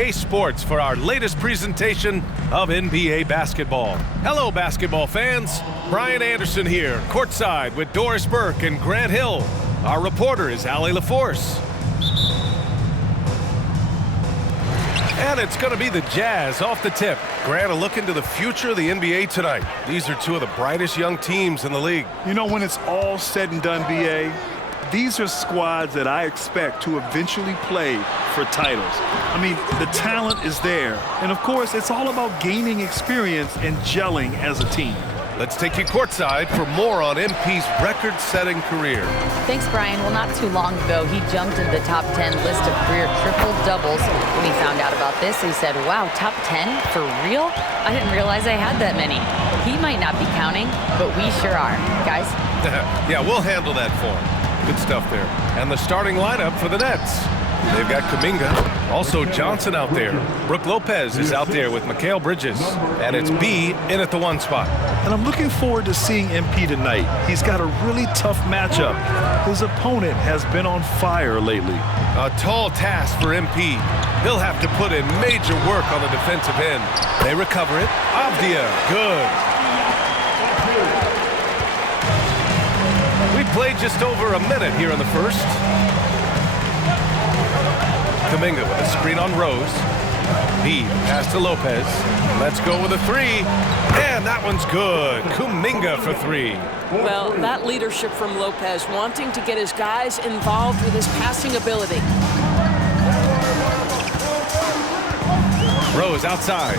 2K Sports for our latest presentation of NBA basketball. Hello, basketball fans. Brian Anderson here, courtside with Doris Burke and Grant Hill. Our reporter is Allie LaForce. And it's going to be the Jazz off the tip. Grant, a look into the future of the NBA tonight. These are two of the brightest young teams in the league. You know, when it's all said and done, B.A., these are squads that I expect to eventually play for titles. I mean, the talent is there. And, of course, it's all about gaining experience and gelling as a team. Let's take you courtside for more on MP's record-setting career. Thanks, Brian. Well, not too long ago, he jumped into the top 10 list of career triple-doubles. When he found out about this, he said, wow, top 10? For real? I didn't realize I had that many. He might not be counting, but we sure are. Guys? Yeah, we'll handle that for him. Good stuff there. And the starting lineup for the Nets. They've got Kuminga, also Johnson out there. Brook Lopez is out there with Mikal Bridges. And it's B in at the 1 spot. And I'm looking forward to seeing MP tonight. He's got a really tough matchup. His opponent has been on fire lately. A tall task for MP. He'll have to put in major work on the defensive end. They recover it. Avdia, good. We played just over a minute here in the first. Kuminga with a screen on Rose. B pass to Lopez. Let's go with a 3. And that one's good. Kuminga for 3. Well, that leadership from Lopez, wanting to get his guys involved with his passing ability. Rose outside.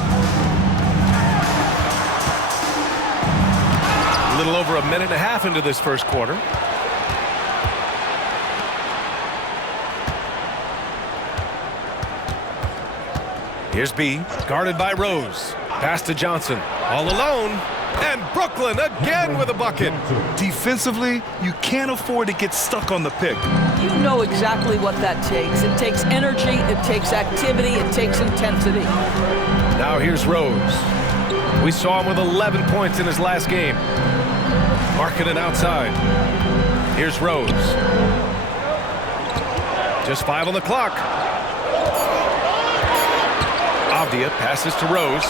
A little over a minute and a half into this first quarter. Here's B, guarded by Rose. Pass to Johnson, all alone. And Brooklyn again with a bucket. Defensively, you can't afford to get stuck on the pick. You know exactly what that takes. It takes energy, it takes activity, it takes intensity. Now here's Rose. We saw him with 11 points in his last game. Markkanen outside. Here's Rose. Just 5 on the clock. Avdia passes to Rose.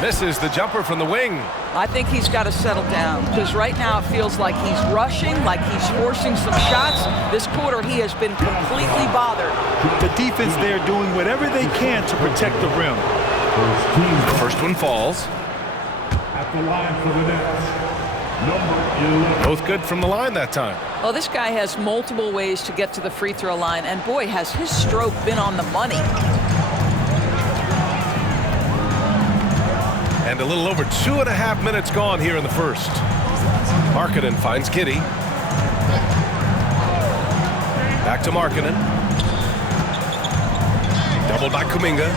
Misses the jumper from the wing. I think he's got to settle down because right now it feels like he's rushing, like he's forcing some shots. This quarter he has been completely bothered. The defense there doing whatever they can to protect the rim. The first one falls. At the line for the Nets, number 11. Both good from the line that time. Well, this guy has multiple ways to get to the free throw line, and boy, has his stroke been on the money. And a little over 2.5 minutes gone here in the first. Markkanen finds Kitty. Back to Markkanen. Doubled by Kuminga.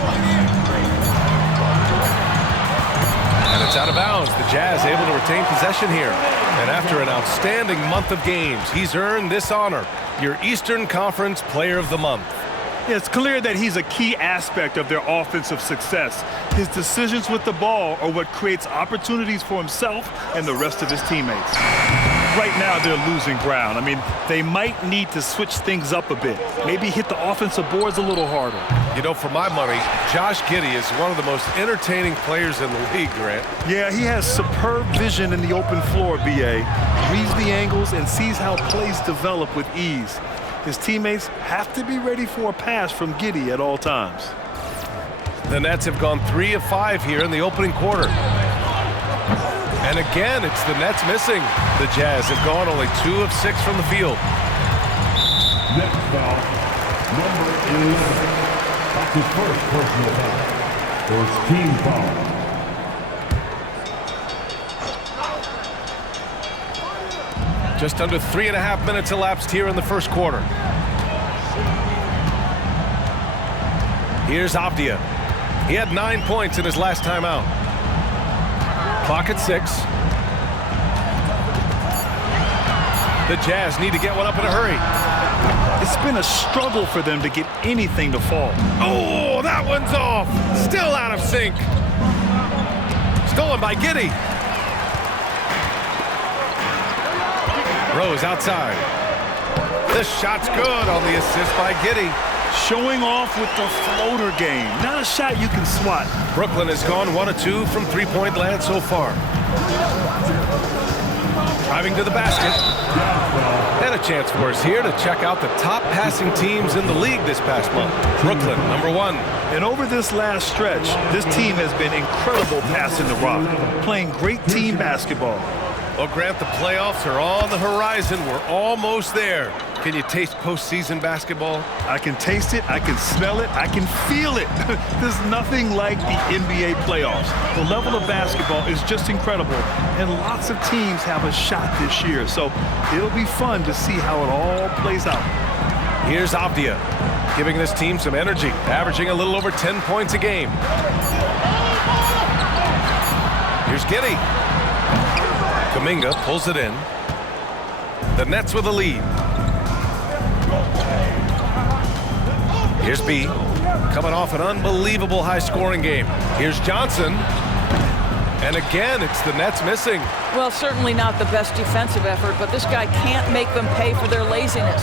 And it's out of bounds. The Jazz able to retain possession here. And after an outstanding month of games, he's earned this honor, your Eastern Conference Player of the Month. Yeah, it's clear that he's a key aspect of their offensive success. His decisions with the ball are what creates opportunities for himself and the rest of his teammates. Right now, they're losing ground. I mean, they might need to switch things up a bit. Maybe hit the offensive boards a little harder. You know, for my money, Josh Giddey is one of the most entertaining players in the league, Grant. Yeah, he has superb vision in the open floor, B.A. Reads the angles and sees how plays develop with ease. His teammates have to be ready for a pass from Giddey at all times. The Nets have gone 3 of 5 here in the opening quarter. And again, it's the Nets missing. The Jazz have gone only 2 of 6 from the field. Next foul, number 11. That's his first personal foul. First team foul. Just under 3.5 minutes elapsed here in the first quarter. Here's Avdia. He had 9 points in his last time out. Clock at 6. The Jazz need to get one up in a hurry. It's been a struggle for them to get anything to fall. Oh, that one's off. Still out of sync. Stolen by Giddey. Rose outside. This shot's good on the assist by Giddey. Showing off with the floater game. Not a shot you can swat. Brooklyn has gone 1 of 2 from three-point land so far. Driving to the basket. And a chance for us here to check out the top passing teams in the league this past month. Brooklyn, number 1. And over this last stretch, this team has been incredible passing the rock, playing great team basketball. Well, Grant, the playoffs are on the horizon. We're almost there. Can you taste postseason basketball? I can taste it, I can smell it, I can feel it. There's nothing like the NBA playoffs. The level of basketball is just incredible, and lots of teams have a shot this year, so it'll be fun to see how it all plays out. Here's Avdia, giving this team some energy, averaging a little over 10 points a game. Here's Giddey. Kuminga pulls it in. The Nets with a lead. Here's B, coming off an unbelievable high-scoring game. Here's Johnson. And again, it's the Nets missing. Well, certainly not the best defensive effort, but this guy can't make them pay for their laziness.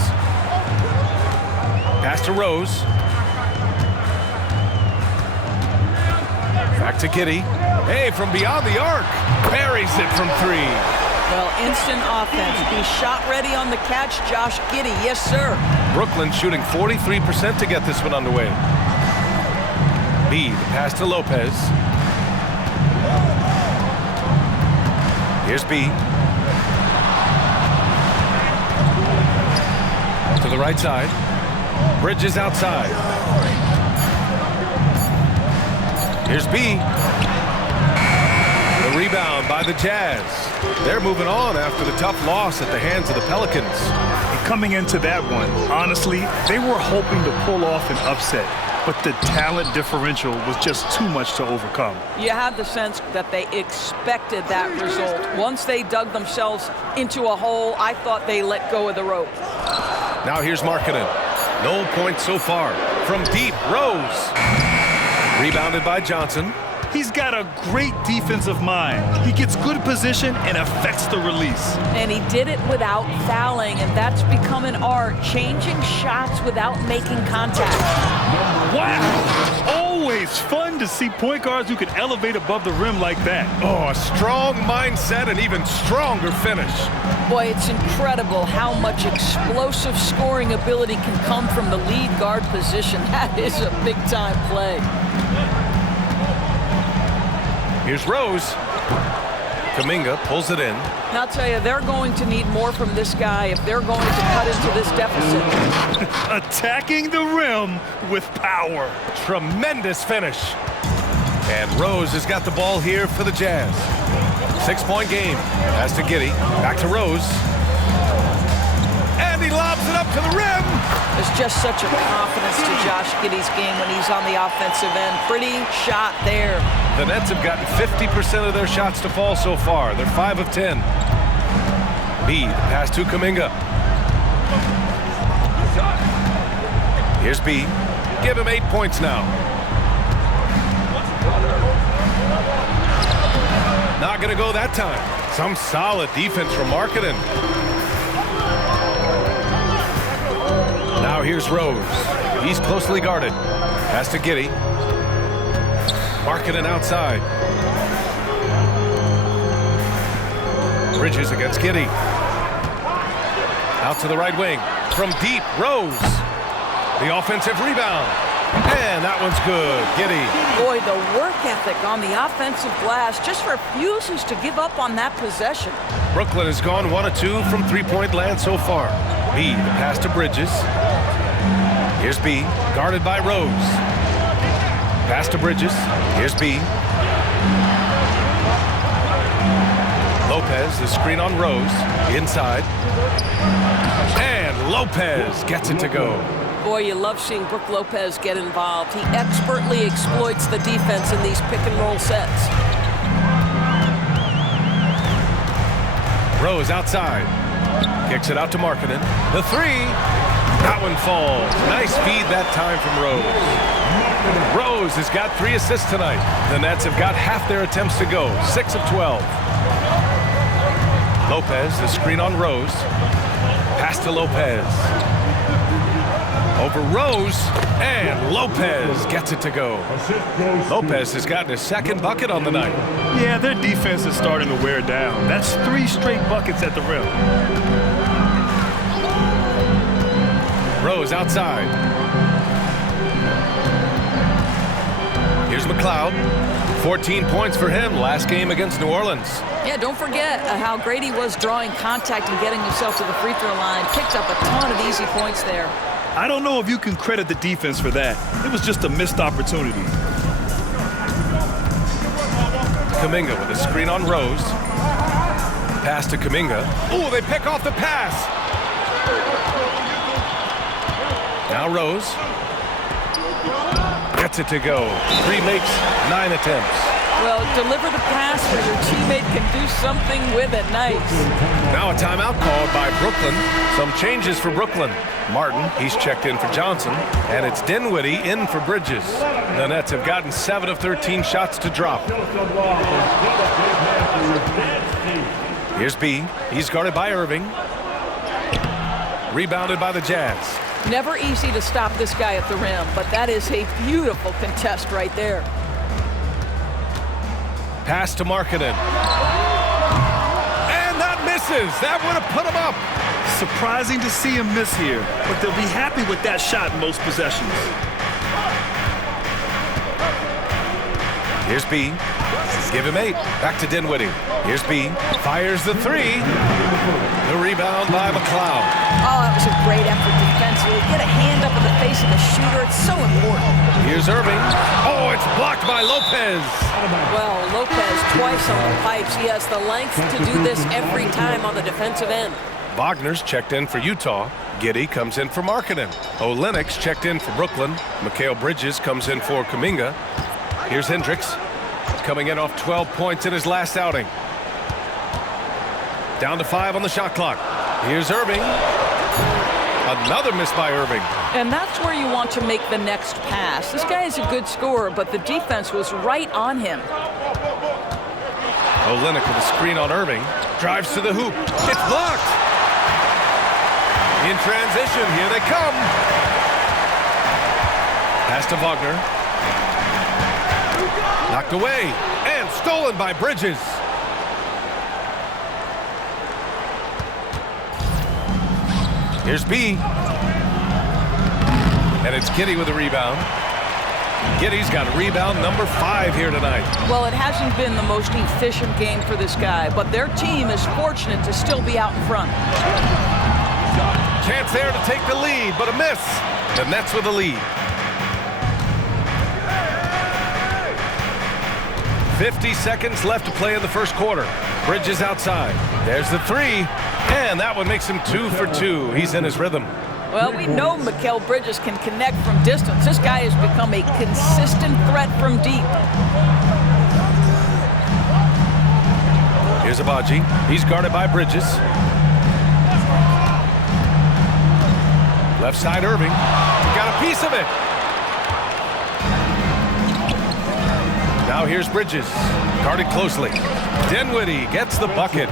Pass to Rose. Back to Giddey. Hey, from beyond the arc. Buries it from 3. Well, instant offense. Be shot ready on the catch, Josh Giddey. Yes, sir. Brooklyn shooting 43% to get this one underway. B, the pass to Lopez. Here's B. To the right side. Bridges outside. Here's B. The rebound by the Jazz. They're moving on after the tough loss at the hands of the Pelicans. And coming into that one, honestly, they were hoping to pull off an upset, but the talent differential was just too much to overcome. You have the sense that they expected that result. Once they dug themselves into a hole, I thought they let go of the rope. Now here's Markkanen. No points so far. From deep, Rose. Rebounded by Johnson. He's got a great defensive mind. He gets good position and affects the release. And he did it without fouling, and that's become an art, changing shots without making contact. Wow! Always fun to see point guards who can elevate above the rim like that. Oh, a strong mindset and even stronger finish. Boy, it's incredible how much explosive scoring ability can come from the lead guard position. That is a big-time play. Here's Rose. Kuminga pulls it in. And I'll tell you, they're going to need more from this guy if they're going to cut into this deficit. Attacking the rim with power. Tremendous finish. And Rose has got the ball here for the Jazz. 6-point game. Pass to Giddey. Back to Rose. And he lobs it up to the rim. There's just such a confidence to Josh Giddey's game when he's on the offensive end. Pretty shot there. The Nets have gotten 50% of their shots to fall so far. They're 5 of 10. B, the pass to Kuminga. Here's B. Give him 8 points now. Not going to go that time. Some solid defense from Markkanen. Now here's Rose. He's closely guarded. Pass to Giddey. Markkanen outside. Bridges against Giddey. Out to the right wing. From deep, Rose. The offensive rebound. And that one's good. Giddey. Boy, the work ethic on the offensive glass just refuses to give up on that possession. Brooklyn has gone 1 of 2 from three-point land so far. B, the pass to Bridges. Here's B, guarded by Rose. Pass to Bridges. Here's B. Lopez, the screen on Rose. Inside. And Lopez gets it to go. Boy, you love seeing Brook Lopez get involved. He expertly exploits the defense in these pick-and-roll sets. Rose outside. Kicks it out to Markkanen. The 3. That one falls. Nice feed that time from Rose. Rose has got 3 assists tonight. The Nets have got half their attempts to go. 6 of 12. Lopez, the screen on Rose. Pass to Lopez. Over Rose, and Lopez gets it to go. Lopez has gotten his second bucket on the night. Yeah, their defense is starting to wear down. That's 3 straight buckets at the rim. Rose outside. Here's McLeod. 14 points for him last game against New Orleans. Yeah, don't forget how great he was drawing contact and getting himself to the free throw line. Picked up a ton of easy points there. I don't know if you can credit the defense for that. It was just a missed opportunity. Kuminga with a screen on Rose. Pass to Kuminga. Oh, they pick off the pass. Now Rose. Gets it to go. 3 makes, 9 attempts. Well, deliver the pass where your teammate can do something with it. Nice. Now a timeout called by Brooklyn. Some changes for Brooklyn. Martin, he's checked in for Johnson, and it's Dinwiddie in for Bridges. The Nets have gotten 7 of 13 shots to drop. Here's B. He's guarded by Irving. Rebounded by the Jazz. Never easy to stop this guy at the rim, but that is a beautiful contest right there. Pass to Markkanen. And that misses. That would have put him up. Surprising to see him miss here, but they'll be happy with that shot in most possessions. Here's B. Give him 8. Back to Dinwiddie. Here's B. Fires the 3. The rebound by McLeod. Oh, that was a great effort defensively. Get a hand up in the face of the shooter. It's so important. Here's Irving. Oh, it's blocked by Lopez. Well, Lopez twice on the pipes. He has the length to do this every time on the defensive end. Wagner's checked in for Utah. Giddey comes in for Markkanen. Olenek's checked in for Brooklyn. Mikal Bridges comes in for Kuminga. Here's Hendricks. Coming in off 12 points in his last outing. Down to 5 on the shot clock. Here's Irving. Another miss by Irving. And that's where you want to make the next pass. This guy is a good scorer, but the defense was right on him. Olynyk with a screen on Irving. Drives to the hoop. It's blocked. In transition, here they come. Pass to Wagner. Knocked away and stolen by Bridges. Here's B. And it's Giddey with a rebound. Giddey's got rebound number 5 here tonight. Well, it hasn't been the most efficient game for this guy, but their team is fortunate to still be out in front. Chance there to take the lead, but a miss. The Nets with the lead. 50 seconds left to play in the first quarter. Bridges outside. There's the 3, and that one makes him 2 for 2. He's in his rhythm. Well, we know Mikal Bridges can connect from distance. This guy has become a consistent threat from deep. Here's Abaji. He's guarded by Bridges. Left side, Irving. Got a piece of it. Now here's Bridges. Guarded closely. Dinwiddie gets the bucket.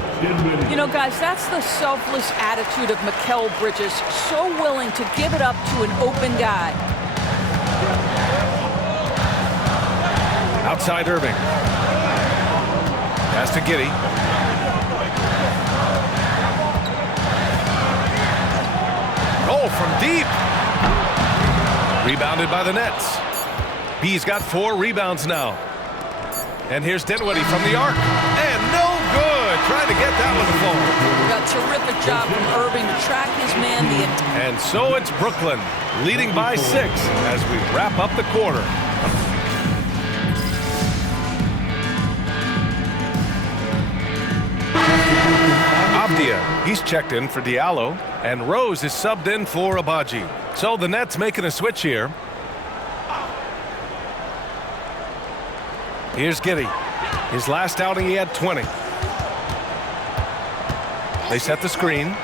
You know, guys, that's the selfless attitude of Mikal Bridges. So willing to give it up to an open guy. Outside Irving. Pass to Giddey. Oh, from deep. Rebounded by the Nets. B's got 4 rebounds now. And here's Dinwiddie from the arc. And no good. Trying to get that one to fall. Got a terrific job from Irving to track his man the entire. And so it's Brooklyn leading by 6 as we wrap up the quarter. Avdia, he's checked in for Diallo, and Rose is subbed in for Abaji. So the Nets making a switch here. Here's Giddey. His last outing, he had 20. They set the screen.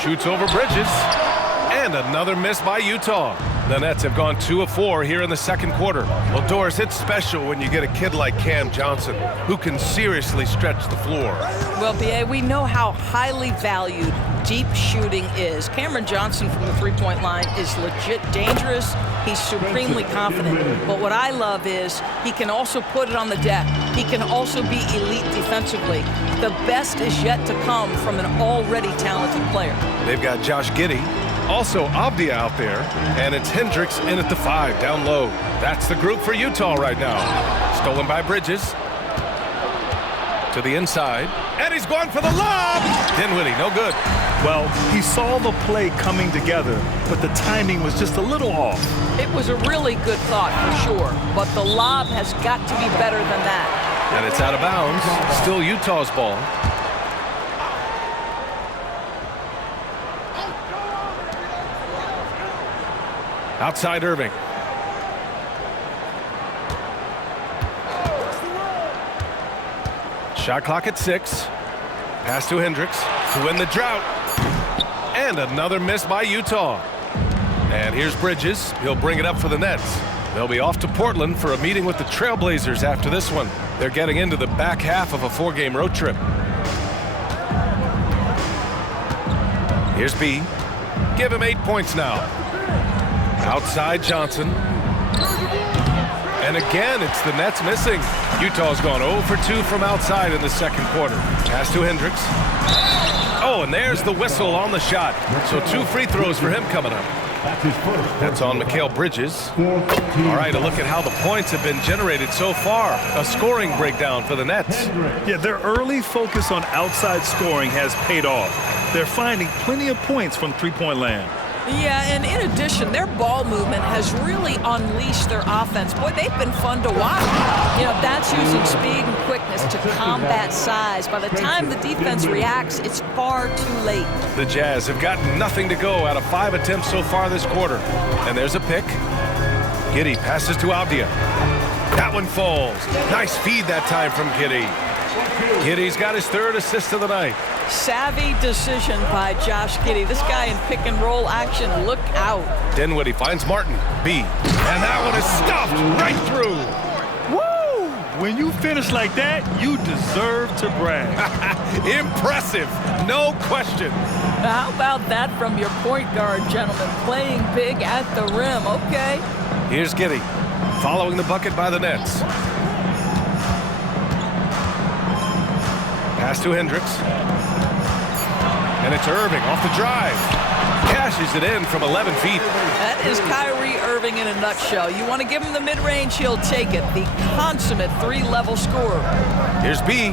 Shoots over Bridges. And another miss by Utah. The Nets have gone 2 of 4 here in the second quarter. Well, Doris, it's special when you get a kid like Cam Johnson who can seriously stretch the floor. Well, B.A., we know how highly valued deep shooting is. Cameron Johnson from the three-point line is legit dangerous. He's supremely confident. But what I love is he can also put it on the deck. He can also be elite defensively. The best is yet to come from an already talented player. They've got Josh Giddey, also Avdia out there, and it's Hendricks in at the 5 down low. That's the group for Utah right now. Stolen by Bridges. To the inside, and he's going for the lob! Dinwiddie, no good. Well, he saw the play coming together, but the timing was just a little off. It was a really good thought for sure, but the lob has got to be better than that. And it's out of bounds. Still Utah's ball. Outside Irving. Shot clock at 6. Pass to Hendricks to win the drought. And another miss by Utah. And here's Bridges. He'll bring it up for the Nets. They'll be off to Portland for a meeting with the Trailblazers after this one. They're getting into the back half of a 4-game road trip. Here's B. Give him 8 points now. Outside Johnson. And again, it's the Nets missing. Utah's gone 0 for 2 from outside in the second quarter. Pass to Hendricks. Oh, and there's the whistle on the shot. So 2 free throws for him coming up. That's on Mikal Bridges. All right, a look at how the points have been generated so far. A scoring breakdown for the Nets. Yeah, their early focus on outside scoring has paid off. They're finding plenty of points from three-point land. Yeah, and in addition, their ball movement has really unleashed their offense. Boy, they've been fun to watch. You know, that's using speed and quickness to combat size. By the time the defense reacts, it's far too late. The Jazz have got nothing to go out of 5 attempts so far this quarter. And there's a pick. Giddey passes to Avdia. That one falls. Nice feed that time from Giddey. Giddey's got his 3rd assist of the night. Savvy decision by Josh Giddey. This guy in pick and roll action, look out. Dinwiddie finds Martin. B. And that one is stuffed right through. Woo! When you finish like that, you deserve to brag. Impressive, no question. How about that from your point guard, gentlemen? Playing big at the rim, okay. Here's Giddey, following the bucket by the Nets. Pass to Hendricks. And it's Irving off the drive. Cashes it in from 11 feet. That is Kyrie Irving in a nutshell. You want to give him the mid-range, he'll take it. The consummate 3-level scorer. Here's B.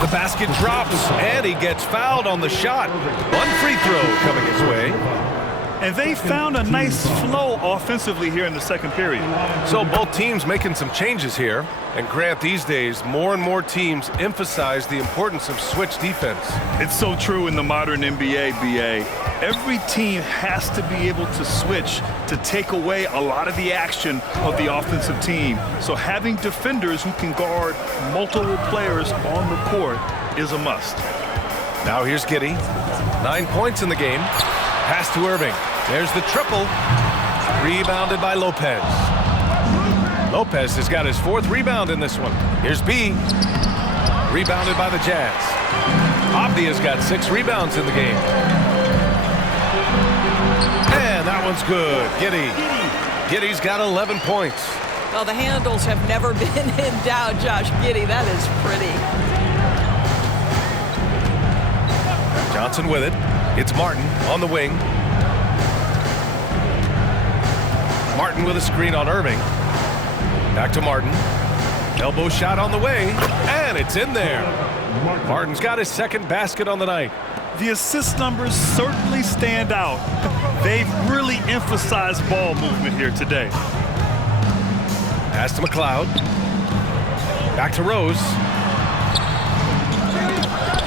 The basket drops, and he gets fouled on the shot. 1 free throw coming his way. And they found a nice flow offensively here in the second period. So both teams making some changes here. And Grant, these days, more and more teams emphasize the importance of switch defense. It's so true in the modern NBA, BA. Every team has to be able to switch to take away a lot of the action of the offensive team. So having defenders who can guard multiple players on the court is a must. Now here's Giddey. 9 points in the game. Pass to Irving. There's the triple. Rebounded by Lopez. Lopez has got his 4th rebound in this one. Here's B. Rebounded by the Jazz. Avdia's got 6 rebounds in the game. And that one's good. Giddey. Giddey's got 11 points. Well, the handles have never been in doubt, Josh Giddey. That is pretty. Johnson with it. It's Martin on the wing. Martin with a screen on Irving. Back to Martin. Elbow shot on the way, and it's in there. Martin's got his 2nd basket on the night. The assist numbers certainly stand out. They've really emphasized ball movement here today. Pass to McLeod. Back to Rose.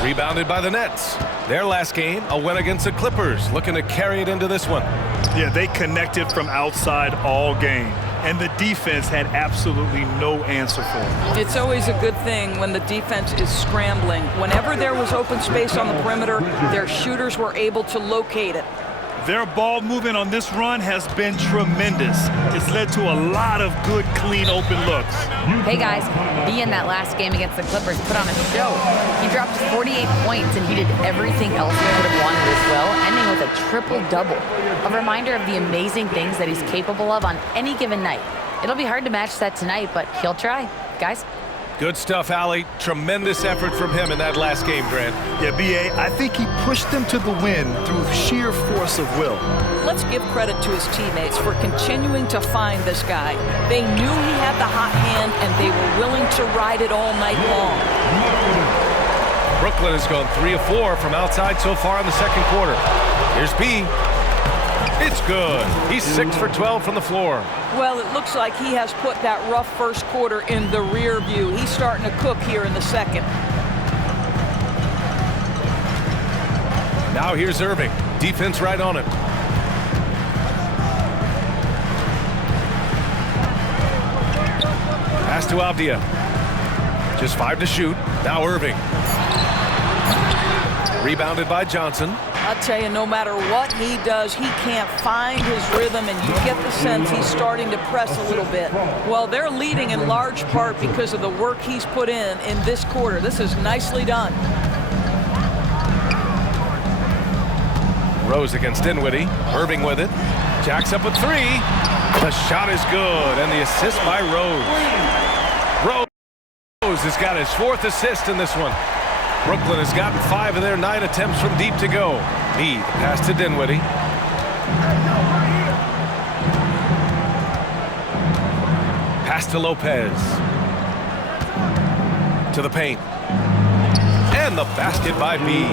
Rebounded by the Nets. Their last game, a win against the Clippers, looking to carry it into this one. Yeah, they connected from outside all game, and the defense had absolutely no answer for it. It's always a good thing when the defense is scrambling. Whenever there was open space on the perimeter, their shooters were able to locate it. Their ball movement on this run has been tremendous. It's led to a lot of good, clean, open looks. Hey guys, B in that last game against the Clippers put on a show. He dropped 48 points and he did everything else he could have wanted as well, ending with a triple-double. A reminder of the amazing things that he's capable of on any given night. It'll be hard to match that tonight, but he'll try. Guys? Good stuff, Allie. Tremendous effort from him in that last game, Grant. Yeah, B.A., I think he pushed them to the win through sheer force of will. Let's give credit to his teammates for continuing to find this guy. They knew he had the hot hand, and they were willing to ride it all night long. Brooklyn has gone 3 of 4 from outside so far in the second quarter. Here's B. It's good. He's 6 for 12 from the floor. Well, it looks like he has put that rough first quarter in the rear view. He's starting to cook here in the second. Now here's Irving. Defense right on him. Pass to Avdia. Just 5 to shoot. Now Irving. Rebounded by Johnson. I'll tell you, no matter what he does, he can't find his rhythm, and you get the sense he's starting to press a little bit. Well, they're leading in large part because of the work he's put in this quarter. This is nicely done. Rose against Dinwiddie. Irving with it. Jacks up with 3. The shot is good, and the assist by Rose. Rose has got his 4th assist in this one. Brooklyn has gotten 5 of their 9 attempts from deep to go. B, the pass to Dinwiddie. Pass to Lopez. To the paint. And the basket by B.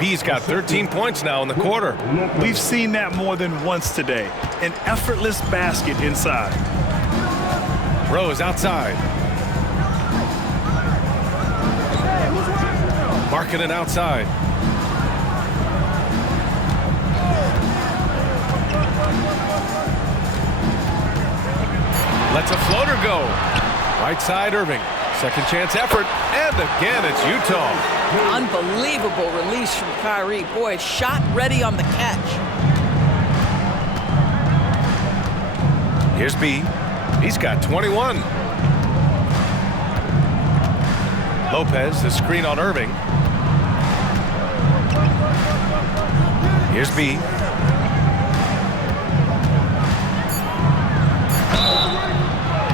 B's got 13 points now in the quarter. We've seen that more than once today. An effortless basket inside. Rose outside. Marking it outside. Lets a floater go. Right side, Irving. Second chance effort. And again, it's Utah. Unbelievable release from Kyrie. Boy, shot ready on the catch. Here's B. He's got 21. Lopez, the screen on Irving. Here's B.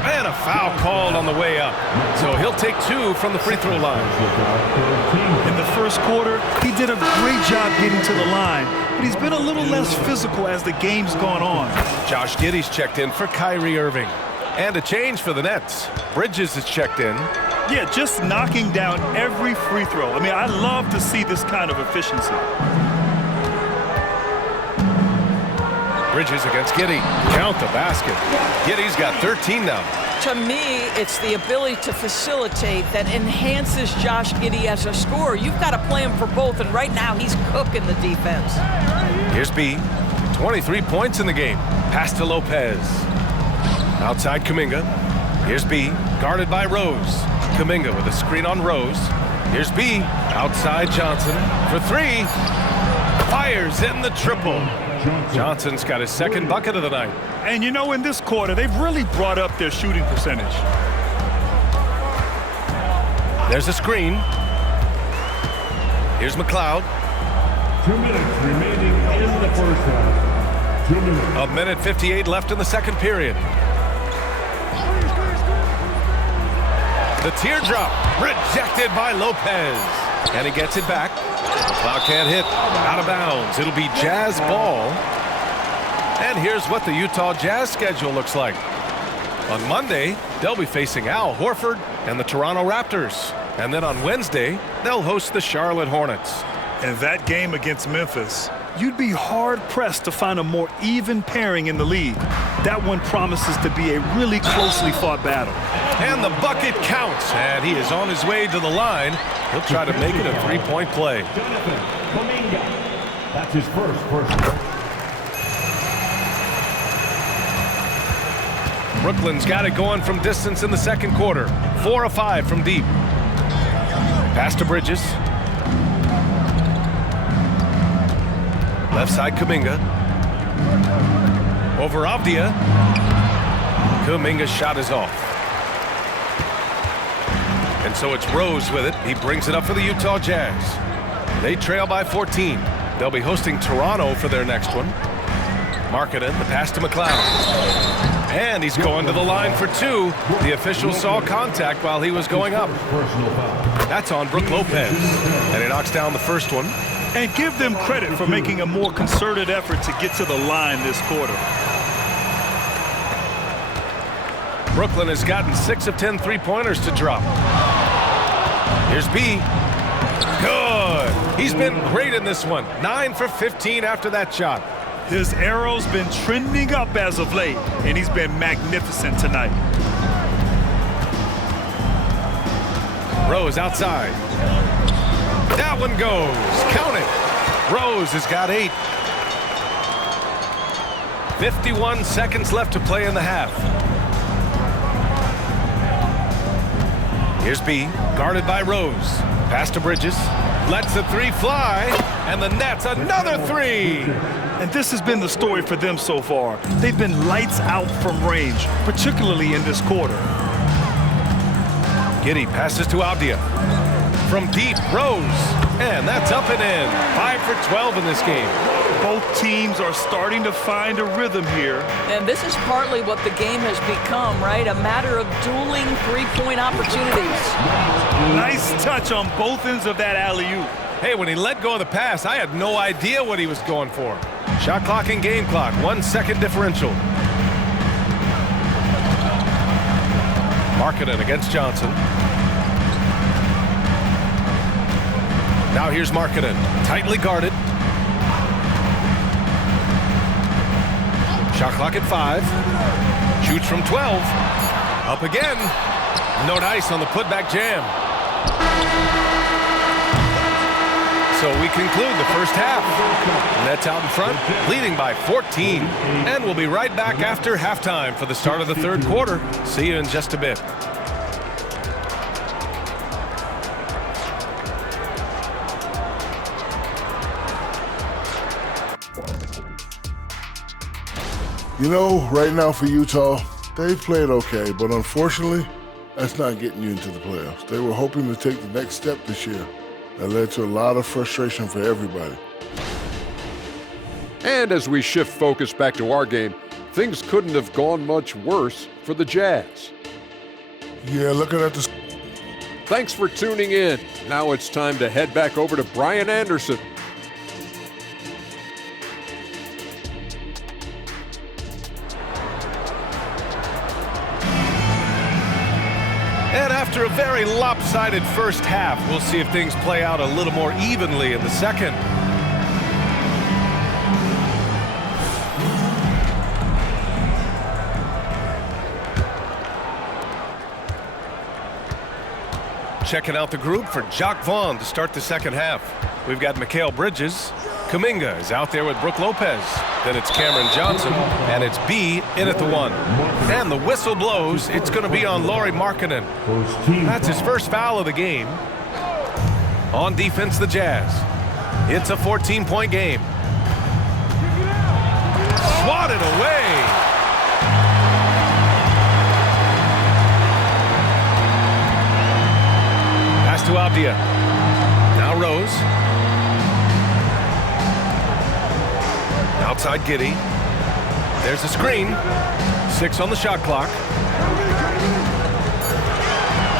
And a foul called on the way up. So he'll take 2 from the free throw line. In the first quarter, he did a great job getting to the line, but he's been a little less physical as the game's gone on. Josh Giddey's checked in for Kyrie Irving. And a change for the Nets. Bridges is checked in. Yeah, just knocking down every free throw. I mean, I love to see this kind of efficiency. Bridges against Giddey. Count the basket. Giddey's got 13 now. To me, it's the ability to facilitate that enhances Josh Giddey as a scorer. You've got to play him for both, and right now he's cooking the defense. Here's B. 23 points in the game. Pass to Lopez. Outside Kuminga. Here's B. Guarded by Rose. Kuminga with a screen on Rose. Here's B. Outside Johnson for 3. Fires in the triple. Johnson's got his second bucket of the night. And you know, in this quarter, they've really brought up their shooting percentage. There's a screen. Here's McLeod. 2 minutes remaining in the first half. 2 minutes. A minute 58 left in the second period. The teardrop rejected by Lopez. And he gets it back. McLeod can't hit. Out of bounds. It'll be Jazz ball. And here's what the Utah Jazz schedule looks like. On Monday, they'll be facing Al Horford and the Toronto Raptors. And then on Wednesday, they'll host the Charlotte Hornets. And that game against Memphis, you'd be hard-pressed to find a more even pairing in the league. That one promises to be a really closely fought battle. And the bucket counts, and he is on his way to the line. He'll try to make it a three-point play. Jonathan Kuminga. That's his first. Brooklyn's got it going from distance in the second quarter. 4 of 5 from deep. Pass to Bridges. Left side Kuminga. Over Avdia. Kuminga's shot is off. And so it's Rose with it. He brings it up for the Utah Jazz. They trail by 14. They'll be hosting Toronto for their next one. Markkanen, the pass to McLeod. And he's going to the line for two. The official saw contact while he was going up. That's on Brook Lopez. And he knocks down the first one. And give them credit for making a more concerted effort to get to the line this quarter. Brooklyn has gotten 6 of 10 three-pointers to drop. Here's B. Good. He's been great in this one. 9 for 15 after that shot. His arrow's been trending up as of late, and he's been magnificent tonight. Rose outside. That one goes. Count it. Rose has got 8. 51 seconds left to play in the half. Here's B, guarded by Rose. Pass to Bridges. Lets the three fly, and the Nets another three. And this has been the story for them so far. They've been lights out from range, particularly in this quarter. Giddey passes to Avdia. From deep, Rose. And that's up and in. 5 for 12 in this game. Both teams are starting to find a rhythm here. And this is partly what the game has become, right? A matter of dueling three-point opportunities. Nice touch on both ends of that alley-oop. Hey, when he let go of the pass, I had no idea what he was going for. Shot clock and game clock, 1 second differential. Markkanen against Johnson. Now here's Markkanen, tightly guarded. Shot clock at 5. Shoots from 12. Up again. No dice on the putback jam. So we conclude the first half. Nets out in front, leading by 14. And we'll be right back after halftime for the start of the third quarter. See you in just a bit. You know, right now for Utah, they've played okay, but unfortunately, that's not getting you into the playoffs. They were hoping to take the next step this year. That led to a lot of frustration for everybody. And as we shift focus back to our game, things couldn't have gone much worse for the Jazz. Yeah, looking at this. Thanks for tuning in. Now it's time to head back over to Brian Anderson. And after a very lopsided first half, we'll see if things play out a little more evenly in the second. Checking out the group for Jacque Vaughn to start the second half. We've got Mikal Bridges. Kuminga is out there with Brook Lopez. Then it's Cameron Johnson, and it's B in at the 1. And the whistle blows. It's going to be on Lauri Markkanen. That's his first foul of the game. On defense, the Jazz. It's a 14-point game. Swatted away. Pass to Avdia. Now Rose. Outside Giddey. There's a screen. 6 on the shot clock.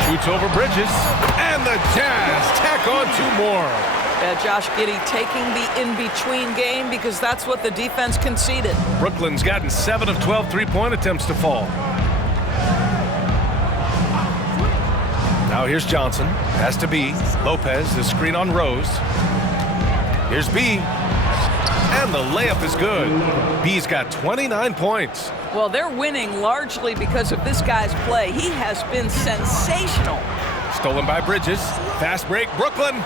Shoots over Bridges. And the Jazz tack on 2 more. Josh Giddey taking the in-between game because that's what the defense conceded. Brooklyn's gotten 7 of 12 three-point attempts to fall. Now here's Johnson. Has to be. Lopez, the screen on Rose. Here's B. And the layup is good. B's got 29 points. Well, they're winning largely because of this guy's play. He has been sensational. Stolen by Bridges. Fast break, Brooklyn.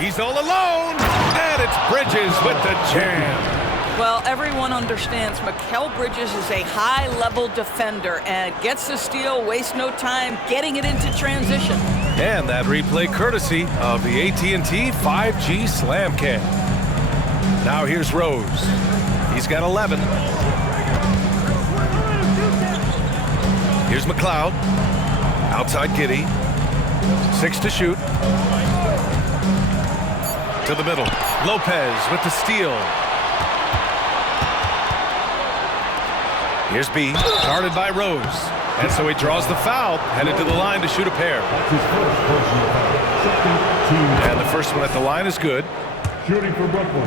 He's all alone. And it's Bridges with the jam. Well, everyone understands Mikal Bridges is a high-level defender and gets the steal, wastes no time getting it into transition. And that replay courtesy of the AT&T 5G Slam Cam. Now here's Rose. He's got 11. Here's McLeod. Outside Giddey. 6 to shoot. To the middle. Lopez with the steal. Here's B, guarded by Rose. And so he draws the foul, headed to the line to shoot a pair. And the first one at the line is good. Shooting for Brooklyn,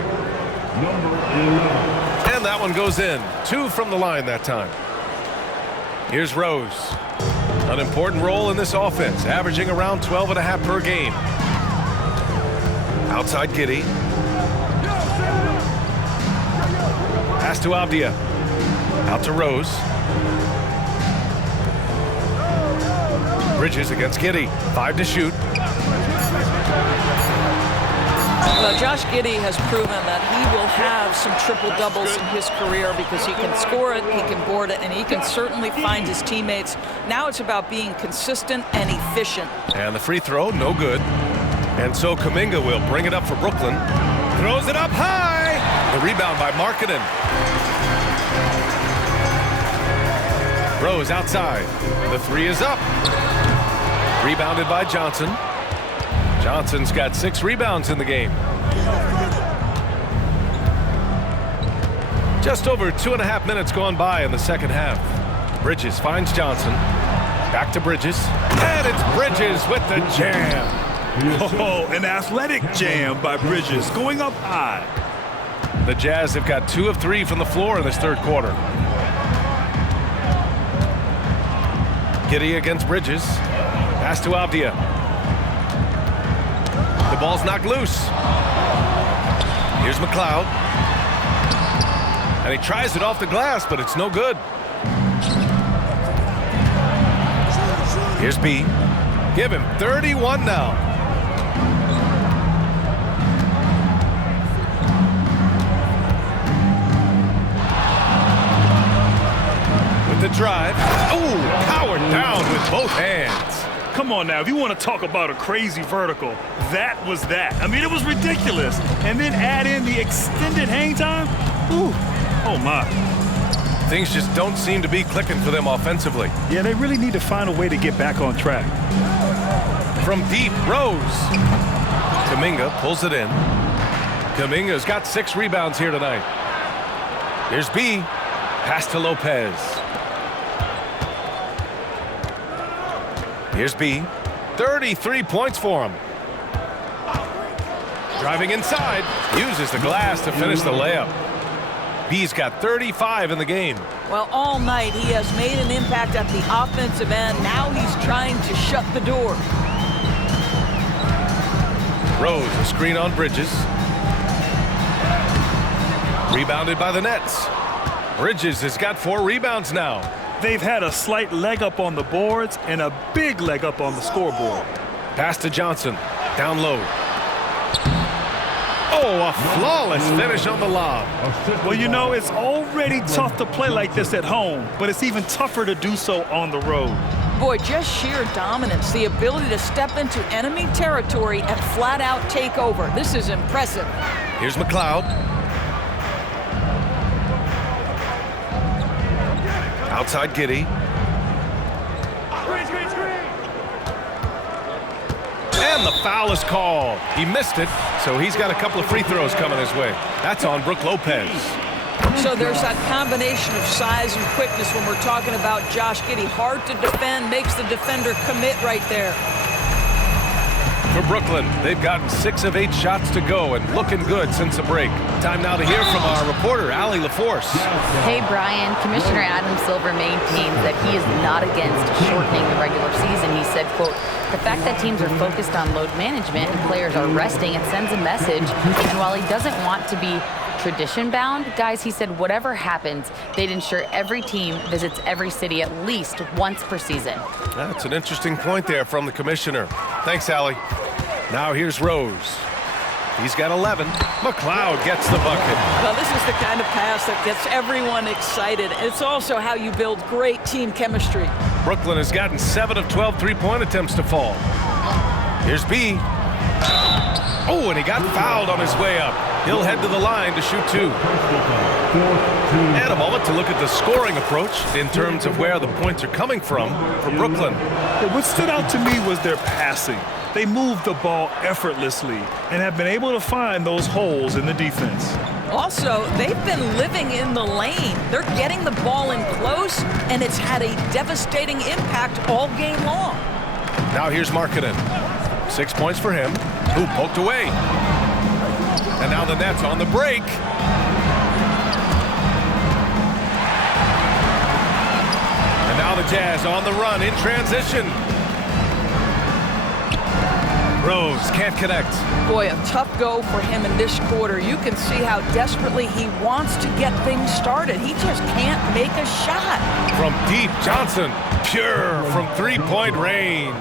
number 11. And that one goes in. 2 from the line that time. Here's Rose. An important role in this offense, averaging around 12.5 per game. Outside Giddey. Pass to Avdia. Out to Rose. Bridges against Giddey. 5 to shoot. Well, Josh Giddey has proven that he will have some triple-doubles in his career because he can score it, he can board it, and he can certainly find his teammates. Now it's about being consistent and efficient. And the free throw, no good. And so Kuminga will bring it up for Brooklyn. Throws it up high. The rebound by Markkanen. Rose outside. The 3 is up. Rebounded by Johnson. Johnson's got 6 rebounds in the game. Just over 2.5 minutes gone by in the second half. Bridges finds Johnson. Back to Bridges. And it's Bridges with the jam. Oh, an athletic jam by Bridges, going up high. The Jazz have got 2 of 3 from the floor in this third quarter. Giddey against Bridges. Pass to Avdia. The ball's knocked loose. Here's McLeod. And he tries it off the glass, but it's no good. Here's B. Give him 31 now. With the drive. Ooh, powered down with both hands. Come on now, if you want to talk about a crazy vertical, that was that. I mean, it was ridiculous. And then add in the extended hang time. Ooh, oh my. Things just don't seem to be clicking for them offensively. Yeah, they really need to find a way to get back on track. From deep, Rose. Kuminga pulls it in. Kuminga's got 6 rebounds here tonight. Here's B. Pass to Lopez. Here's B. 33 points for him. Driving inside. Uses the glass to finish the layup. B's got 35 in the game. Well, all night he has made an impact at the offensive end. Now he's trying to shut the door. Rose, a screen on Bridges. Rebounded by the Nets. Bridges has got 4 rebounds now. They've had a slight leg up on the boards and a big leg up on the scoreboard. Pass to Johnson. Down low. Oh, a flawless finish on the lob. Well, you know, it's already tough to play like this at home, but it's even tougher to do so on the road. Boy, just sheer dominance, the ability to step into enemy territory and flat out take over. This is impressive. Here's McLeod. Outside Giddey. And the foul is called. He missed it, so he's got a couple of free throws coming his way. That's on Brook Lopez. So there's that combination of size and quickness when we're talking about Josh Giddey. Hard to defend, makes the defender commit right there. For Brooklyn, they've gotten 6 of 8 shots to go and looking good since the break. Time now to hear from our reporter, Allie LaForce. Hey, Brian. Commissioner Adam Silver maintains that he is not against shortening the regular season. He said, quote, the fact that teams are focused on load management and players are resting, it sends a message. And while he doesn't want to be tradition-bound, guys, he said whatever happens, they'd ensure every team visits every city at least once per season. That's an interesting point there from the commissioner. Thanks, Allie. Now here's Rose. He's got 11. McLeod gets the bucket. Well, this is the kind of pass that gets everyone excited. It's also how you build great team chemistry. Brooklyn has gotten 7 of 12 three-point attempts to fall. Here's B. Oh, and he got fouled on his way up. He'll head to the line to shoot 2. And a moment to look at the scoring approach in terms of where the points are coming from for Brooklyn. What stood out to me was their passing. They moved the ball effortlessly and have been able to find those holes in the defense. Also, they've been living in the lane. They're getting the ball in close, and it's had a devastating impact all game long. Now here's Markkanen. 6 points for him. Who poked away. And now the Nets on the break. And now the Jazz on the run in transition. Rose can't connect. Boy, a tough go for him in this quarter. You can see how desperately he wants to get things started. He just can't make a shot. From deep, Johnson. Pure from three-point range.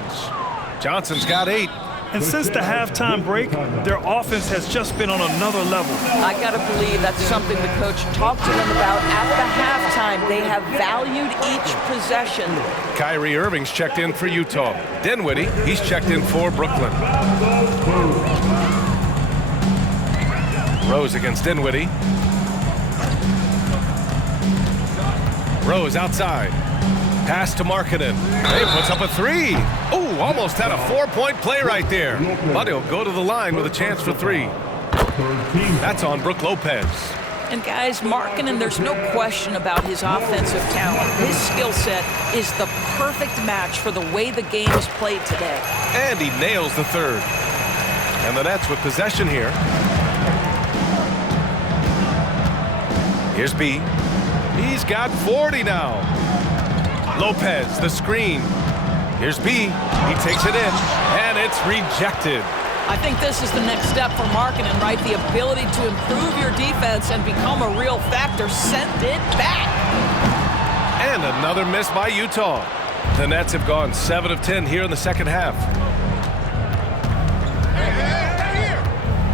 Johnson's got 8. And since the halftime break, their offense has just been on another level. I got to believe that's something the coach talked to them about at the halftime. They have valued each possession. Kyrie Irving's checked in for Utah. Dinwiddie, he's checked in for Brooklyn. Rose against Dinwiddie. Rose outside. Pass to Markkanen. He puts up a 3. Oh, almost had a 4-point play right there. But he'll go to the line with a chance for 3. That's on Brook Lopez. And guys, Markkanen, there's no question about his offensive talent. His skill set is the perfect match for the way the game is played today. And he nails the 3rd. And the Nets with possession here. Here's B. He's got 40 now. Lopez, the screen. Here's B. He takes it in, and it's rejected. I think this is the next step for Markkanen, right? The ability to improve your defense and become a real factor. Send it back. And another miss by Utah. The Nets have gone 7 of 10 here in the second half.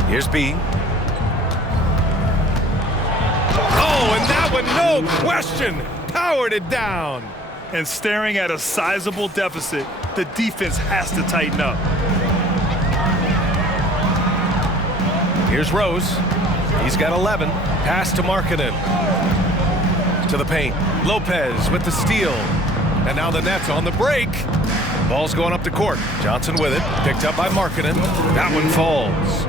Here's B. Oh, and that one, no question, powered it down. And staring at a sizable deficit, the defense has to tighten up. Here's Rose. He's got 11. Pass to Markkanen. To the paint. Lopez with the steal. And now the Nets on the break. Ball's going up the court. Johnson with it. Picked up by Markkanen. That one falls.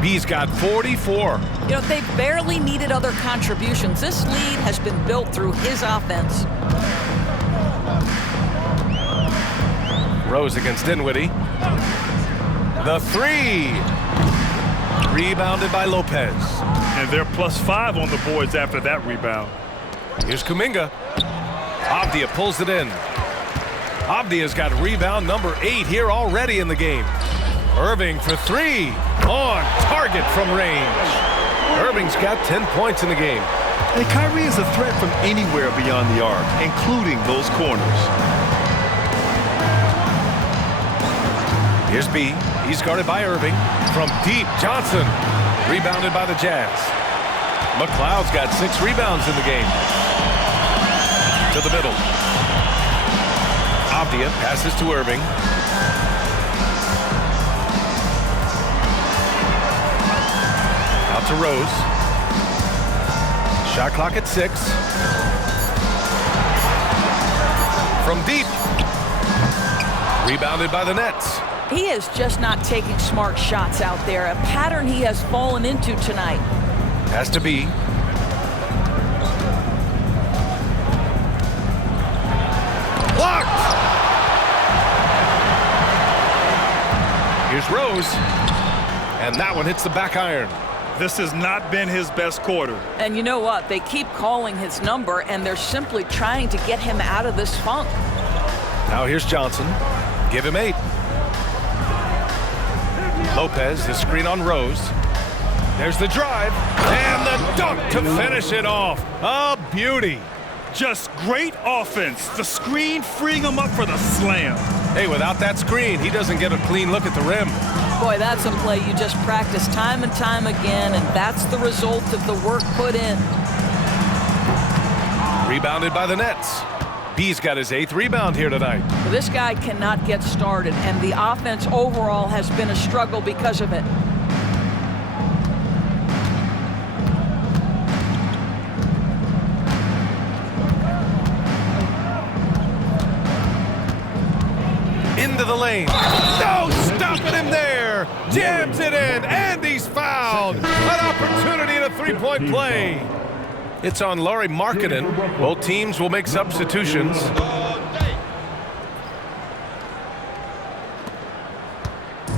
B's got 44. You know, they barely needed other contributions. This lead has been built through his offense. Rose against Dinwiddie. The 3. Rebounded by Lopez. And they're +5 on the boards after that rebound. Here's Kuminga. Avdia pulls it in. Avdia's got rebound number 8 here already in the game. Irving for 3. On target from range. Irving's got 10 points in the game. And Kyrie is a threat from anywhere beyond the arc, including those corners. Here's B. He's guarded by Irving. From deep, Johnson. Rebounded by the Jazz. McLeod's got 6 rebounds in the game. To the middle. Avdia passes to Irving. Out to Rose. Shot clock at 6. From deep. Rebounded by the Nets. He is just not taking smart shots out there, a pattern he has fallen into tonight. Has to be. Blocked! Here's Rose. And that one hits the back iron. This has not been his best quarter. And you know what? They keep calling his number, and they're simply trying to get him out of this funk. Now here's Johnson. Give him 8. Lopez, the screen on Rose. There's the drive. And the dunk to finish it off. A beauty. Just great offense. The screen freeing him up for the slam. Hey, without that screen, he doesn't get a clean look at the rim. Boy, that's a play you just practice time and time again, and that's the result of the work put in. Rebounded by the Nets. B's got his 8th rebound here tonight. This guy cannot get started, and the offense overall has been a struggle because of it. Into the lane. No, stopping him there. Jams it in, and he's fouled. An opportunity in a three-point play. It's on Lauri Markkanen. Both teams will make substitutions.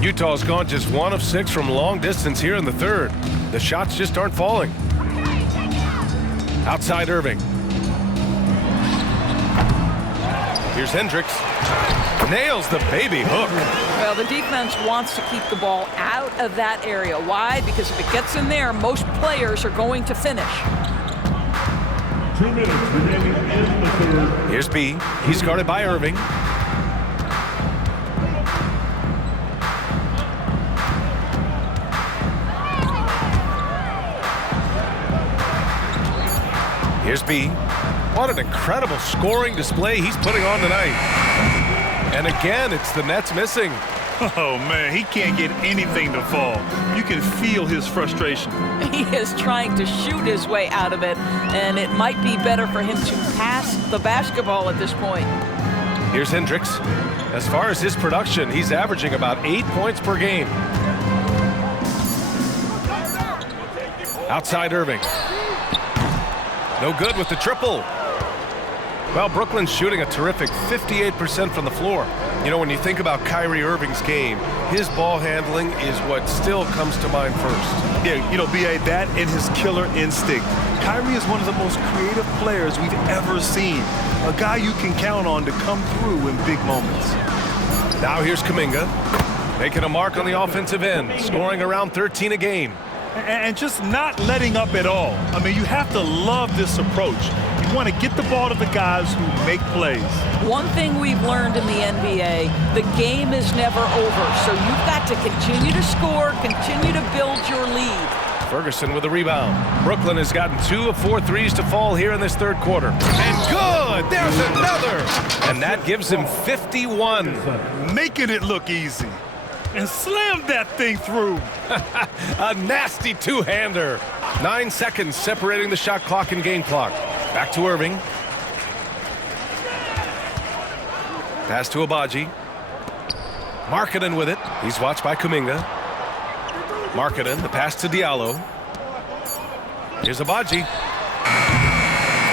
Utah's gone just 1 of 6 from long distance here in the third. The shots just aren't falling. Outside Irving. Here's Hendricks. Nails the baby hook. Well, the defense wants to keep the ball out of that area. Why? Because if it gets in there, most players are going to finish. 2 minutes remaining in the third. Here's B. He's guarded by Irving. Here's B. What an incredible scoring display he's putting on tonight. And again, it's the Nets missing. Oh, man, he can't get anything to fall. You can feel his frustration. He is trying to shoot his way out of it, and it might be better for him to pass the basketball at this point. Here's Hendricks. As far as his production, he's averaging about 8 points per game. Outside Irving. No good with the triple. Well, Brooklyn's shooting a terrific 58% from the floor. You know, when you think about Kyrie Irving's game, his ball handling is what still comes to mind first. Yeah, you know, B.A., that and his killer instinct. Kyrie is one of the most creative players we've ever seen. A guy you can count on to come through in big moments. Now here's Kuminga, making a mark on the offensive end, scoring around 13 a game. And just not letting up at all. I mean, you have to love this approach. You want to get the ball to the guys who make plays. One thing we've learned in the NBA, the game is never over. So you've got to continue to score, continue to build your lead. Ferguson with a rebound. Brooklyn has gotten 2 of 4 threes to fall here in this third quarter. And good! There's another! And that gives him 51. Making it look easy. And slammed that thing through. A nasty two-hander. 9 seconds separating the shot clock and game clock. Back to Irving. Pass to Agbaji. Markkanen with it. He's watched by Kuminga. Markkanen, the pass to Diallo. Here's Agbaji.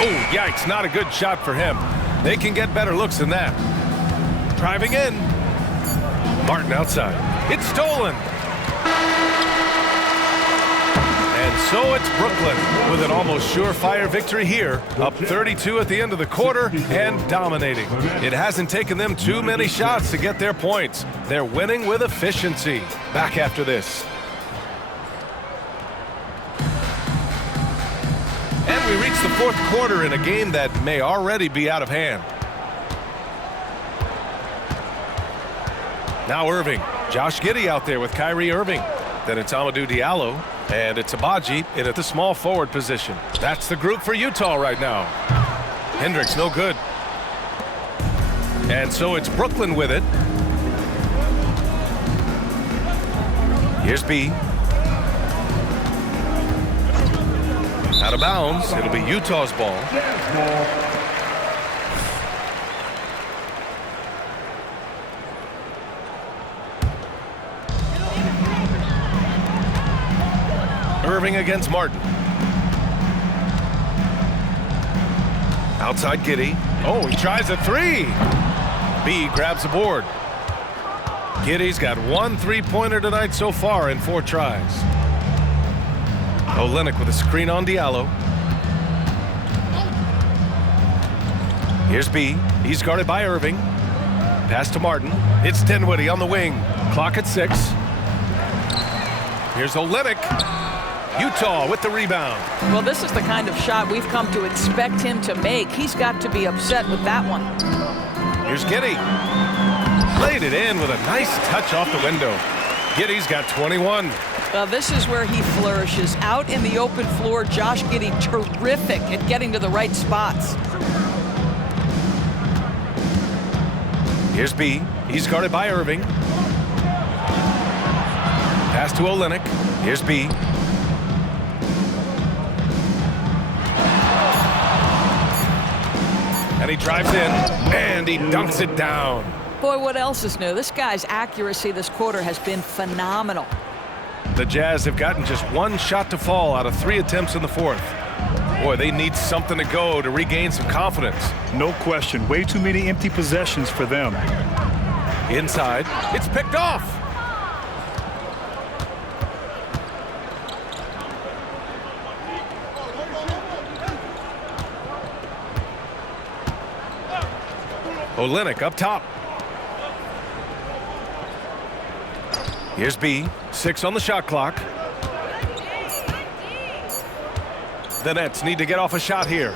Oh, yikes, not a good shot for him. They can get better looks than that. Driving in. Martin outside. It's stolen. And so it's Brooklyn with an almost surefire victory here, up 32 at the end of the quarter and dominating. It hasn't taken them too many shots to get their points. They're winning with efficiency. Back after this. And we reach the fourth quarter in a game that may already be out of hand. Now Irving. Josh Giddey out there with Kyrie Irving. Then it's Amadou Diallo. And it's Agbaji in at the small forward position. That's the group for Utah right now. Hendricks no good. And so it's Brooklyn with it. Here's B. Out of bounds. It'll be Utah's ball. Irving against Martin. Outside Giddey. Oh, he tries a three. B grabs the board. Giddey's got 1 3-pointer tonight so far in 4 tries. Olynyk with a screen on Diallo. Here's B. He's guarded by Irving. Pass to Martin. It's Dinwiddie on the wing. Clock at 6. Here's Olynyk. Utah with the rebound. Well, this is the kind of shot we've come to expect him to make. He's got to be upset with that one. Here's Giddey. Laid it in with a nice touch off the window. Giddey's got 21. Well, this is where he flourishes. Out in the open floor, Josh Giddey terrific at getting to the right spots. Here's B. He's guarded by Irving. Pass to Olynyk. Here's B. And he drives in, and he dunks it down. Boy, what else is new? This guy's accuracy this quarter has been phenomenal. The Jazz have gotten just one shot to fall out of 3 attempts in the fourth. Boy, they need something to go to regain some confidence. No question. Way too many empty possessions for them. Inside, it's picked off. Olynyk up top. Here's B. 6 on the shot clock. The Nets need to get off a shot here.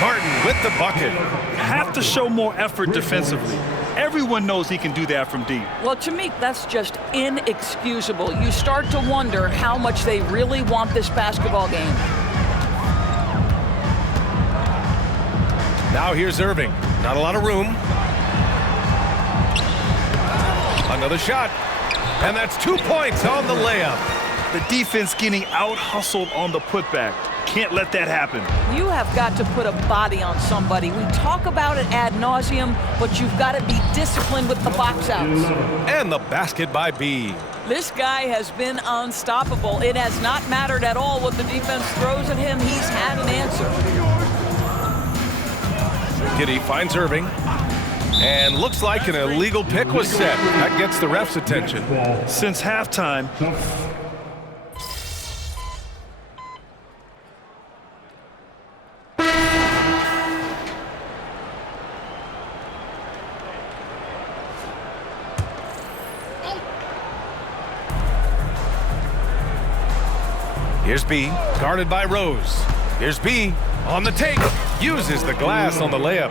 Martin with the bucket. Have to show more effort defensively. Everyone knows he can do that from deep. Well, to me, that's just inexcusable. You start to wonder how much they really want this basketball game. Now here's Irving. Not a lot of room. Another shot. And that's 2 points on the layup. The defense getting out-hustled on the putback. Can't let that happen. You have got to put a body on somebody. We talk about it ad nauseum, but you've got to be disciplined with the box outs. And the basket by B. This guy has been unstoppable. It has not mattered at all what the defense throws at him. He's had an answer. Giddey finds Irving. And looks like an illegal pick was set. That gets the ref's attention. Since halftime, here's B, guarded by Rose. Here's B, on the take, uses the glass on the layup.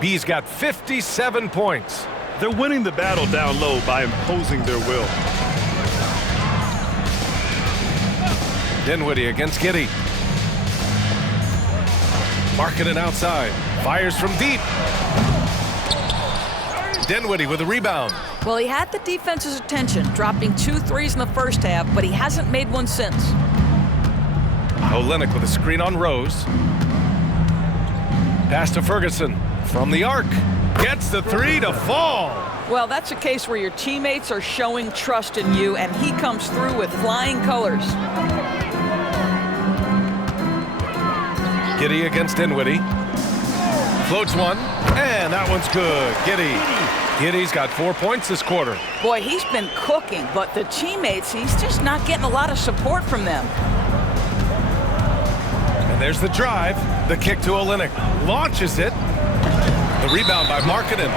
B's got 57 points. they're winning the battle down low by imposing their will. Dinwiddie against Giddey. Marking it outside. Fires from deep. Dinwiddie with a rebound. Well, he had the defense's attention, dropping 2 threes in the first half, but he hasn't made one since. Olynyk with a screen on Rose. Pass to Ferguson from the arc. Gets the 3 to fall. Well, that's a case where your teammates are showing trust in you, and he comes through with flying colors. Giddey against Dinwiddie. Floats one, and that one's good. Giddey's got 4 points this quarter. Boy, he's been cooking, but the teammates, he's just not getting a lot of support from them. And there's the drive. The kick to Olynyk. Launches it. The rebound by Markkanen.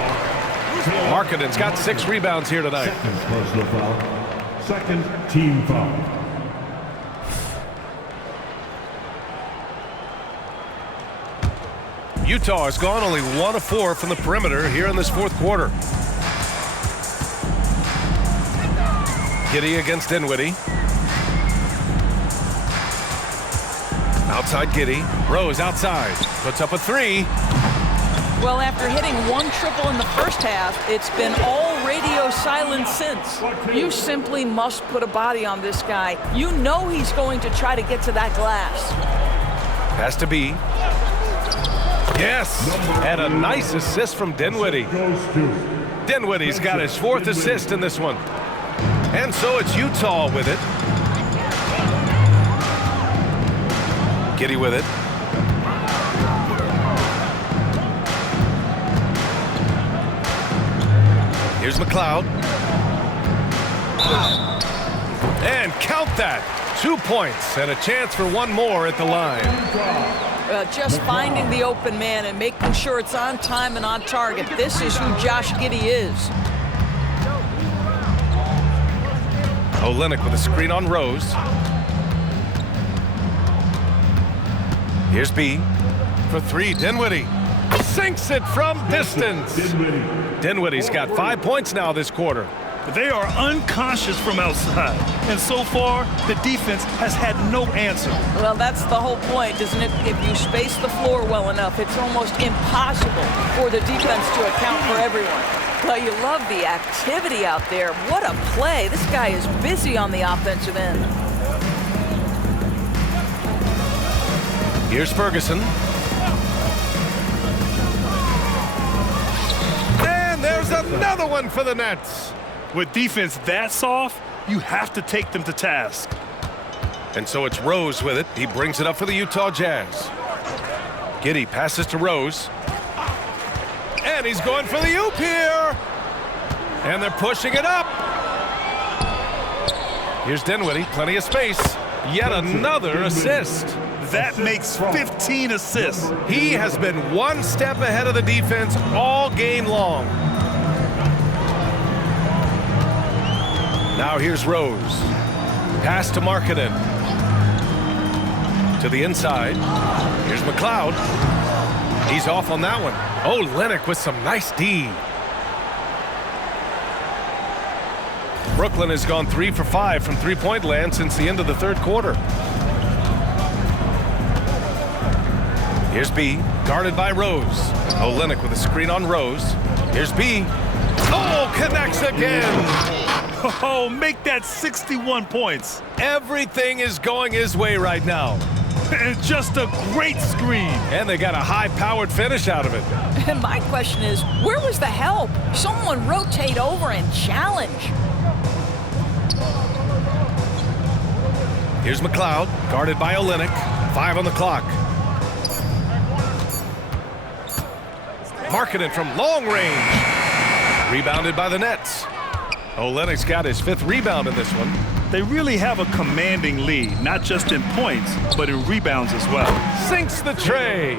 Markkanen's got 6 rebounds here tonight. Second personal foul. Second team foul. Utah has gone only 1 of 4 from the perimeter here in this fourth quarter. Giddey against Dinwiddie. Outside Giddey. Rose outside. Puts up a 3. Well, after hitting 1 triple in the first half, it's been all radio silence since. You simply must put a body on this guy. You know he's going to try to get to that glass. Pass to B. Yes, and a nice assist from Dinwiddie. Dinwiddie's got his 4th assist in this one. And so it's Utah with it. Giddey with it. Here's McLeod. And count that. 2 points and a chance for 1 more at the line. Just finding the open man and making sure it's on time and on target. This is who Josh Giddey is. Olynyk with a screen on Rose. Here's B for 3. Dinwiddie sinks it from distance. Dinwiddie's got 5 points now this quarter. They are unconscious from outside. And so far, the defense has had no answer. Well, that's the whole point, isn't it? If you space the floor well enough, it's almost impossible for the defense to account for everyone. Well, you love the activity out there. What a play. This guy is busy on the offensive end. Here's Ferguson. And there's another one for the Nets. With defense that soft, you have to take them to task. And so it's Rose with it. He brings it up for the Utah Jazz. Giddey passes to Rose. And he's going for the oop here. And they're pushing it up. Here's Dinwiddie, plenty of space. Yet another assist. That makes 15 assists. He has been one step ahead of the defense all game long. Now here's Rose. Pass to Markkanen. To the inside. Here's McLeod. He's off on that one. Oh, Olynyk with some nice D. Brooklyn has gone 3 for 5 from three-point land since the end of the third quarter. Here's B, guarded by Rose. Olynyk with a screen on Rose. Here's B. Oh, connects again. Oh, make that 61 points. Everything is going his way right now. And just a great screen. And they got a high-powered finish out of it. And my question is, where was the help? Someone rotate over and challenge. Here's McLeod, guarded by Olynyk. 5 on the clock. Markkanen from long range. Rebounded by the Nets. Olynyk's got his 5th rebound in this one. They really have a commanding lead, not just in points, but in rebounds as well. Sinks the tray.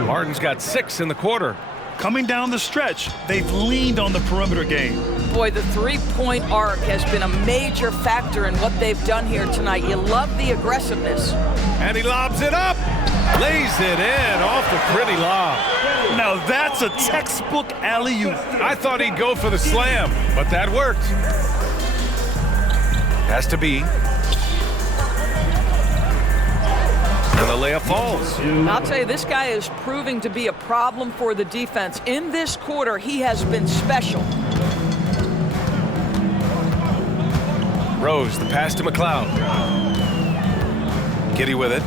Martin's got 6 in the quarter. Coming down the stretch, they've leaned on the perimeter game. Boy, the three-point arc has been a major factor in what they've done here tonight. You love the aggressiveness. And he lobs it up. Lays it in off the pretty lob. Now that's a textbook alley-oop. I thought he'd go for the slam, but that worked. Has to be. And the layup falls. I'll tell you, this guy is proving to be a problem for the defense. In this quarter, he has been special. Rose, the pass to McLeod. Giddey with it.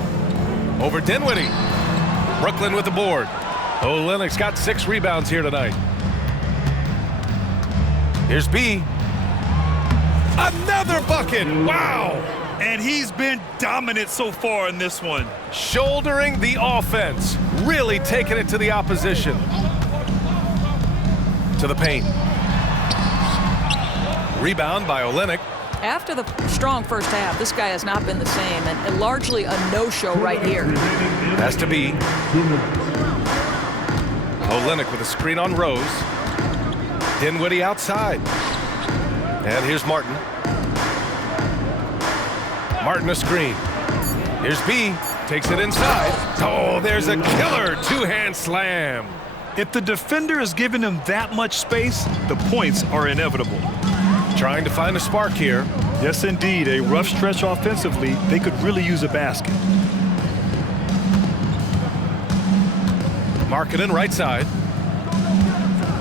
Over Dinwiddie. Brooklyn with the board. Olynyk's got 6 rebounds here tonight. Here's B. Another bucket! Wow! And he's been dominant so far in this one. Shouldering the offense. Really taking it to the opposition. To the paint. Rebound by Olynyk. After the strong first half, this guy has not been the same, and largely a no-show right here. Has to be. Olynyk with a screen on Rose. Dinwiddie outside. And here's Martin. Martin a screen. Here's B. Takes it inside. Oh, there's a killer 2-hand slam. If the defender is giving him that much space, the points are inevitable. Trying to find a spark here. Yes, indeed. A rough stretch offensively. They could really use a basket. Markkanen right side.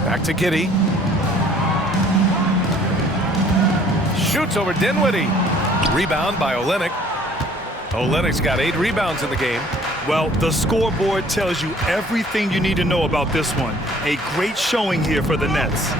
Back to Giddey. Shoots over Dinwiddie. Rebound by Olynyk. Olynyk's got 8 rebounds in the game. Well, the scoreboard tells you everything you need to know about this one. A great showing here for the Nets.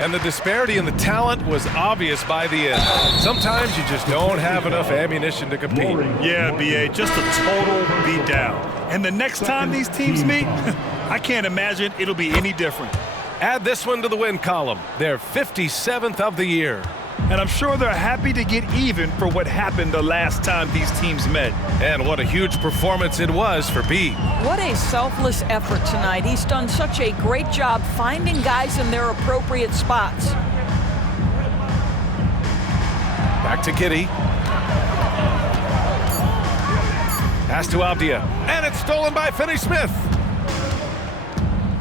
And the disparity in the talent was obvious by the end. Sometimes you just don't have enough ammunition to compete. Yeah, B.A., just a total beatdown. And the next time these teams meet, I can't imagine it'll be any different. Add this one to the win column. They're 57th of the year. And I'm sure they're happy to get even for what happened the last time these teams met. And what a huge performance it was for B. What a selfless effort tonight. He's done such a great job finding guys in their appropriate spots. Back to Giddey. Pass to Avdia. And it's stolen by Finney-Smith.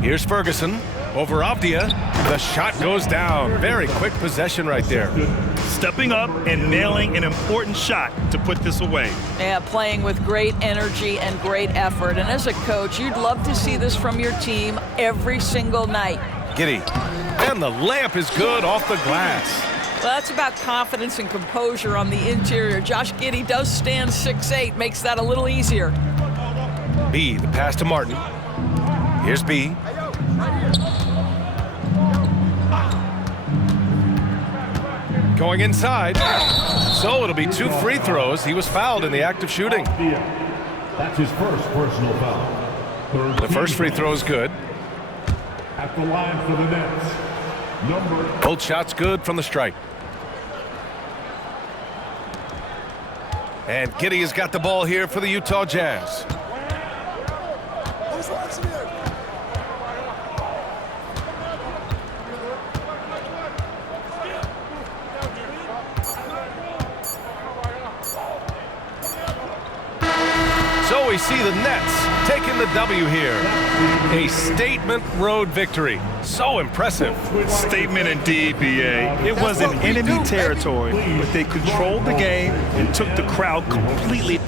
Here's Ferguson. over Avdia. The shot goes down. Very quick possession right there. Stepping up and nailing an important shot to put this away. Yeah, playing with great energy and great effort. And as a coach, you'd love to see this from your team every single night. Giddey. And the layup is good off the glass. Well, that's about confidence and composure on the interior. Josh Giddey does stand 6'8", makes that a little easier. B, the pass to Martin. Here's B. Going inside. So it'll be 2 free throws. He was fouled in the act of shooting. That's his first personal foul. The first free throw is good. At the line for the Nets, number... Both shots good from the stripe. And Giddey has got the ball here for the Utah Jazz. So we see the Nets taking the W here. A statement road victory. So impressive. Statement indeed, B.A. It was in enemy territory, but they controlled the game and took the crowd completely